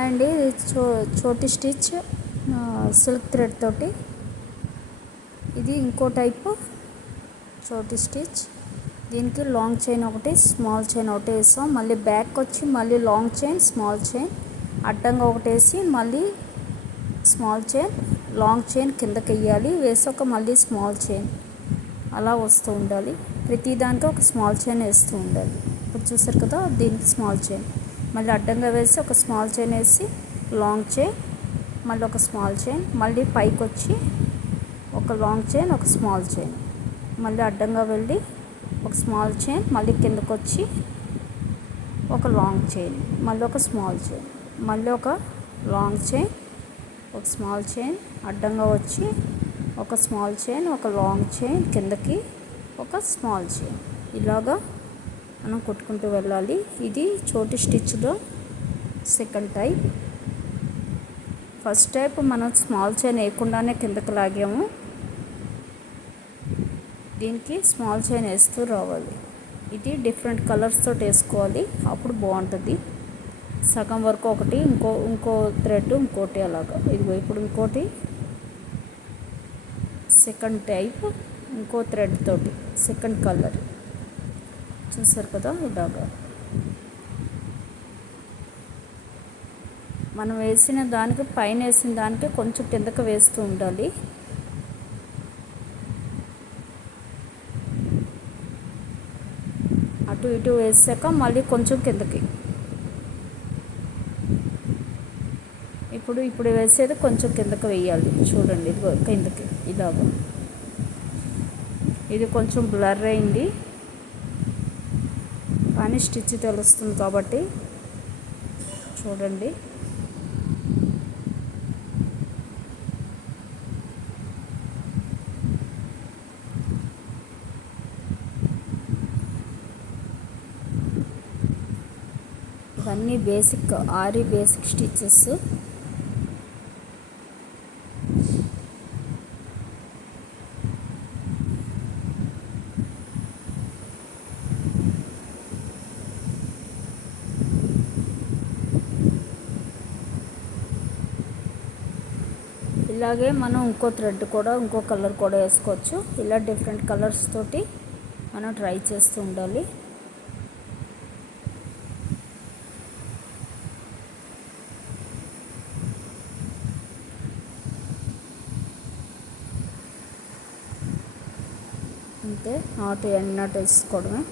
And ఇది చోటి stitch silk thread తోటి. ఇది ఇంకో టైపు చోటి స్టిచ్. దీనికి లాంగ్ చైన్ ఒకటి, స్మాల్ చైన్ ఒకటి వేసాం. మళ్ళీ బ్యాక్ వచ్చి మళ్ళీ లాంగ్ చైన్, స్మాల్ చైన్, అడ్డంగా ఒకటి వేసి మళ్ళీ స్మాల్ చైన్, లాంగ్ చైన్ కిందకి వేయాలి, వేసాక మళ్ళీ స్మాల్ చైన్, అలా వస్తూ ఉండాలి. ప్రతి దానికి ఒక స్మాల్ చైన్ వేస్తూ ఉండాలి. ఇప్పుడు చూసారు కదా, దీనికి స్మాల్ చైన్, మళ్ళీ అడ్డంగా వేసి ఒక స్మాల్ చైన్ వేసి లాంగ్ చైన్, మళ్ళీ ఒక స్మాల్ చైన్, మళ్ళీ పైకి వచ్చి ఒక లాంగ్ చైన్, ఒక స్మాల్ చైన్, మళ్ళీ అడ్డంగా వెళ్ళి ఒక స్మాల్ చైన్, మళ్ళీ కిందకు వచ్చి ఒక లాంగ్ చైన్, మళ్ళీ ఒక స్మాల్ చైన్, మళ్ళీ ఒక లాంగ్ చైన్, ఒక స్మాల్ చైన్, అడ్డంగా వచ్చి ఒక స్మాల్ చైన్, ఒక లాంగ్ చైన్, కిందకి ఒక స్మాల్ చైన్, ఇలాగా మనం కొట్టుకుంటూ వెళ్ళాలి. ఇది చోటి స్టిచ్లో సెకండ్ టైప్. ఫస్ట్ టైప్ మనం స్మాల్ చైన్ వేయకుండానే కిందకి లాగాము. దీనికి స్మాల్ చైన్ వేస్తూ రావాలి. ఇది డిఫరెంట్ కలర్స్ తోటి వేసుకోవాలి, అప్పుడు బాగుంటుంది. సగం వరకు ఒకటి, ఇంకో థ్రెడ్ ఇంకోటి, అలాగా. ఇదిగో ఇప్పుడు ఇంకోటి సెకండ్ టైప్, ఇంకో థ్రెడ్ తోటి సెకండ్ కలర్. చూసారు కదా, ఇలాగా మనం వేసిన దానికి, పైన వేసిన దానికి కొంచెం కిందకి వేస్తూ ఉండాలి. అటు ఇటు వేసాక మళ్ళీ కొంచెం కిందకి. ఇప్పుడు వేసేది కొంచెం కిందకి వేయాలి. చూడండి, ఇదిగో కిందకి ఇలాగ. ఇది కొంచెం బ్లర్ అయింది కానీ స్టిచ్ తెలుస్తుంది కాబట్టి చూడండి. ఇవన్నీ బేసిక్ ఆరి బేసిక్ స్టిచెస్. ఇలాగే మనం ఇంకో థ్రెడ్ కూడా, ఇంకో కలర్ కూడా వేసుకోవచ్చు. ఇలా డిఫరెంట్ కలర్స్ తోటి మనం ట్రై చేస్తూ ఉండాలి. అంతే, నాటు ఎండ్ నాట్ వేసుకోవడమే.